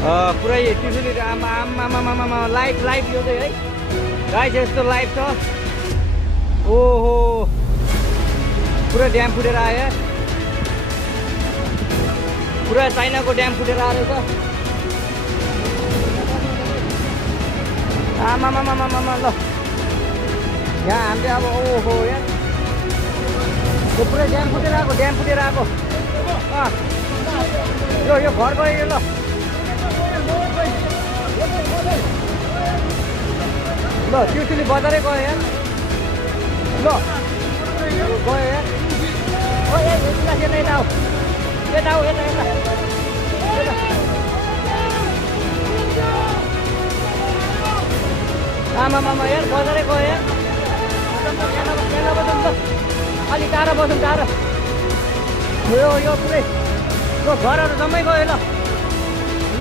पुरै त्रिशुली आमा आमा आमा आमा लाइभ लाइभ यो चाहिँ है गाइस यस्तो लाइभ छ। ओहो पुरा ड्याम फुटेर आयो, पुरा चाइनाको ड्याम फुटेर आएको छ। आमा आमा आमा आमा ल यहाँ हामीले अब ओहो यहाँ यो पुरै ड्याम फुटेर आएको, ड्याम फुटेर आएको। यो घर गयो ल ल त्रिशुली बजारै गयो यहाँ ल गयो यहाँ। ओ यता यता आऊ यता आऊ यता यता आमा मामा यार बजारै गयो यार। यहाँ बसौँ त अलि टाढा बसौँ, टाढा यो पुरै यो घरहरू जम्मै गयो ल।